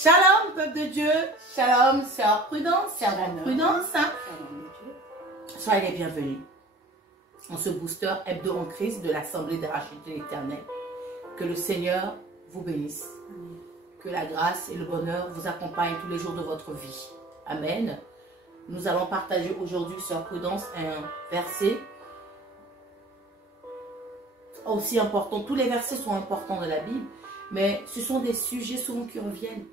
Shalom, peuple de Dieu. Shalom, sœur Prudence, servante Prudence. Soyez les bienvenus en ce booster hebdo en crise de l'Assemblée des rachetés de l'Éternel. Que le Seigneur vous bénisse. Que la grâce et le bonheur vous accompagnent tous les jours de votre vie. Amen. Nous allons partager aujourd'hui, sœur Prudence, un verset aussi important. Tous les versets sont importants de la Bible, mais ce sont des sujets souvent qui reviennent.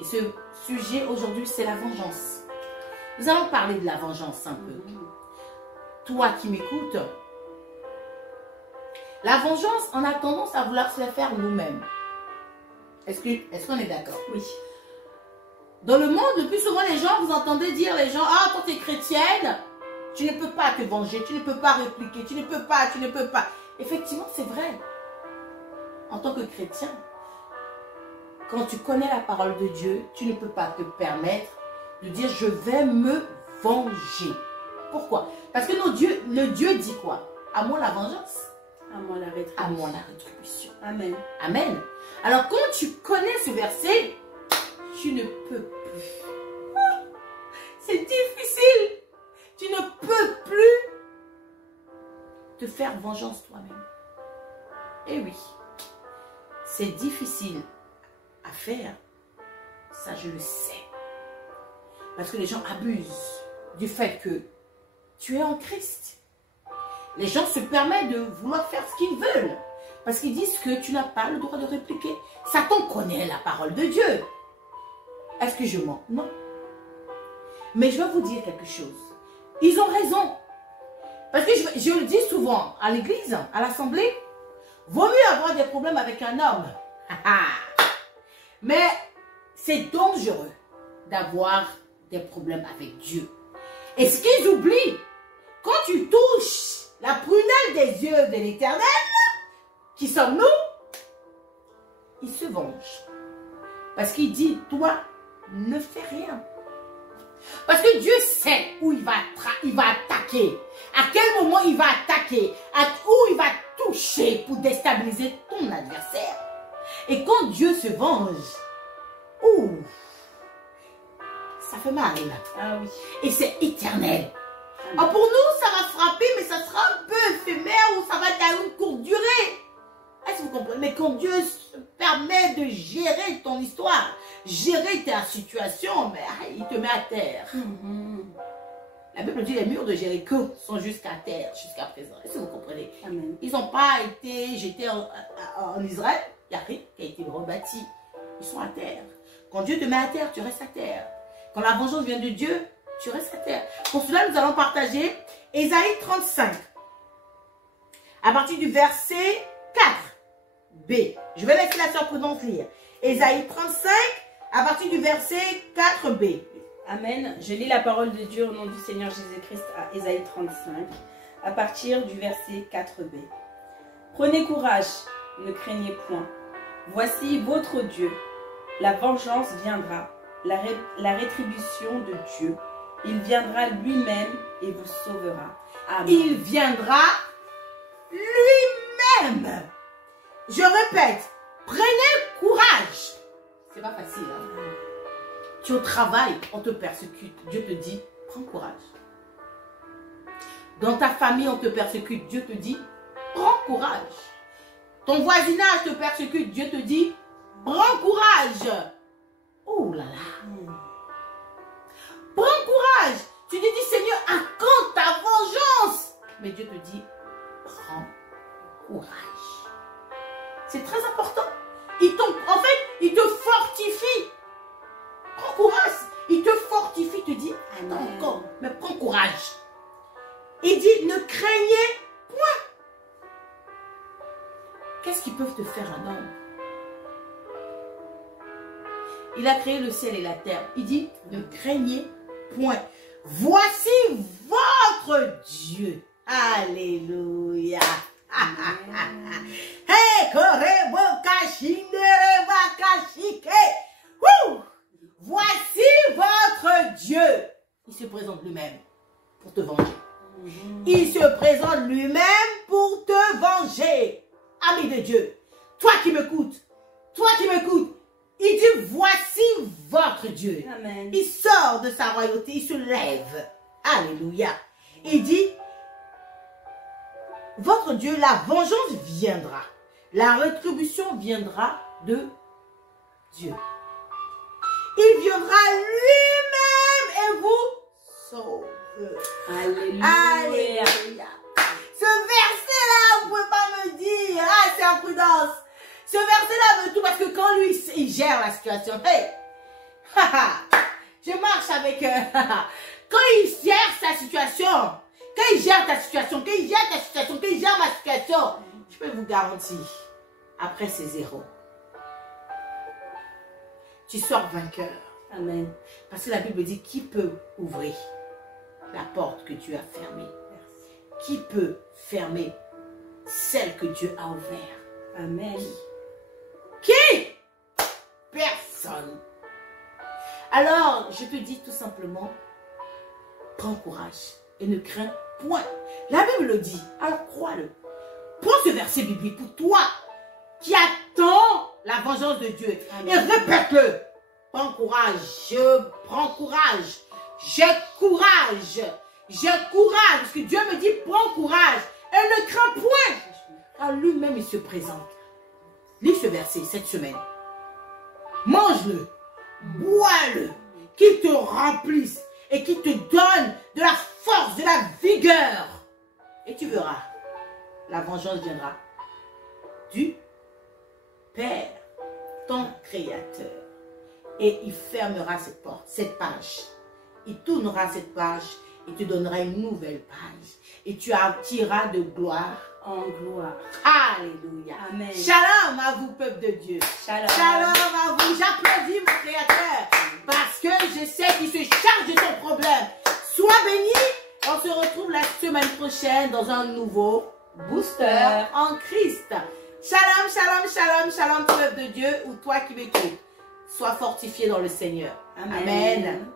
Et ce sujet aujourd'hui, c'est la vengeance. Nous allons parler de la vengeance un peu. Toi qui m'écoutes, la vengeance, on a tendance à vouloir se la faire nous-mêmes. Est-ce qu'on est d'accord? Oui. Dans le monde, le plus souvent, les gens, vous entendez dire, les gens, ah, quand tu es chrétienne, tu ne peux pas te venger, tu ne peux pas répliquer, tu ne peux pas. Effectivement, c'est vrai. En tant que chrétien, quand tu connais la parole de Dieu, tu ne peux pas te permettre de dire, je vais me venger. Pourquoi? Parce que le Dieu dit quoi? À moi la vengeance. À moi la rétribution. À moi la rétribution. Amen. Amen. Alors, quand tu connais ce verset, tu ne peux plus. C'est difficile. Tu ne peux plus te faire vengeance toi-même. Eh oui, c'est difficile à faire. Ça, je le sais. Parce que les gens abusent du fait que tu es en Christ. Les gens se permettent de vouloir faire ce qu'ils veulent. Parce qu'ils disent que tu n'as pas le droit de répliquer. Satan connaît la parole de Dieu. Est-ce que je mens? Non. Mais je vais vous dire quelque chose. Ils ont raison. Parce que je le dis souvent à l'église, à l'assemblée, vaut mieux avoir des problèmes avec un homme. Mais c'est dangereux d'avoir des problèmes avec Dieu. Et ce qu'ils oublient, quand tu touches la prunelle des yeux de l'Éternel, qui sommes nous, il se venge. Parce qu'il dit, toi, ne fais rien. Parce que Dieu sait où il va attaquer, à quel moment il va attaquer, où il va toucher pour déstabiliser ton adversaire. Et quand Dieu se venge, ça fait mal. Ah oui. Et c'est éternel. Alors pour nous, ça va frapper, mais ça sera un peu éphémère ou ça va être à une courte durée. Est-ce que vous comprenez? Mais quand Dieu se permet de gérer ton histoire, gérer ta situation, mais il te met à terre. La Bible dit les murs de Jéricho sont jusqu'à terre, jusqu'à présent. Est-ce que vous comprenez? Amen. Ils n'ont pas été jetés en Israël. Il n'y a rien qui a été rebâti. Ils sont à terre. Quand Dieu te met à terre, tu restes à terre. Quand la vengeance vient de Dieu, tu restes à terre. Pour cela, nous allons partager Ésaïe 35. À partir du verset 4b. Je vais laisser la sœur Prudence lire. Ésaïe 35, à partir du verset 4b. Amen. Je lis la parole de Dieu au nom du Seigneur Jésus-Christ à Ésaïe 35, à partir du verset 4b. Prenez courage, ne craignez point. Voici votre Dieu. La vengeance viendra, la rétribution de Dieu. Il viendra lui-même et vous sauvera. Amen. Il viendra lui-même. Je répète, prenez courage. C'est pas facile. Hein? Tu es au travail, on te persécute. Dieu te dit, prends courage. Dans ta famille, on te persécute. Dieu te dit, prends courage. Ton voisinage te persécute. Dieu te dit, prends courage. Oh là là. Prends courage. Tu te dis, Seigneur, à quand ta vengeance? Mais Dieu te dit, prends courage. C'est très important. En fait, il te fortifie. Prends courage. Il te fortifie, te dit, attends encore, mais prends courage. Il dit, ne craignez point. Qu'est-ce qu'ils peuvent te faire un homme? Il a créé le ciel et la terre. Il dit, ne craignez point. Voici votre Dieu. Alléluia. Hey, voici votre Dieu. Il se présente lui-même pour te venger. Il se présente lui-même pour te venger. Ami de Dieu, toi qui m'écoutes, Il dit, voici votre Dieu. Amen. Il sort de sa royauté, il se lève. Alléluia. Il dit, votre Dieu, la vengeance viendra. La rétribution viendra de Dieu. Il viendra lui-même et vous sauver. Alléluia. Alléluia. Ce verset-là, vous ne pouvez pas me dire, ah, c'est imprudence. Ce verset-là veut tout parce que quand lui, il gère la situation, hey, je marche avec, quand il gère sa situation, quand il gère ta situation, quand il gère ta situation, quand il gère ma situation, je peux vous garantir, après c'est zéro. Tu sors vainqueur. Amen. Parce que la Bible dit, qui peut ouvrir la porte que Dieu a fermée? Merci. Qui peut fermer celle que Dieu a ouverte? Amen. Qui? Personne. Alors, je te dis tout simplement, prends courage et ne crains point. La Bible le dit, alors crois-le. Prends ce verset biblique pour toi qui attends la vengeance de Dieu. Amen. Et répète-le. Prends courage, je prends courage. J'ai courage. J'ai courage. Parce que Dieu me dit, prends courage et ne crains point. Car lui-même, il se présente. Lis ce verset cette semaine. Mange-le. Bois-le. Qu'il te remplisse et qu'il te donne de la force, de la vigueur. Et tu verras, la vengeance viendra du Père, ton Créateur. Et il fermera cette porte, cette page. Il tournera cette page et te donnera une nouvelle page. Et tu attireras de gloire En gloire. Alléluia. Amen. Shalom à vous, peuple de Dieu. Shalom. Shalom à vous. J'applaudis mon Créateur parce que je sais qu'il se charge de ton problème. Sois béni. On se retrouve la semaine prochaine dans un nouveau booster en Christ. Shalom, shalom, shalom, shalom, peuple de Dieu ou toi qui m'écoutes. Sois fortifié dans le Seigneur. Amen. Amen.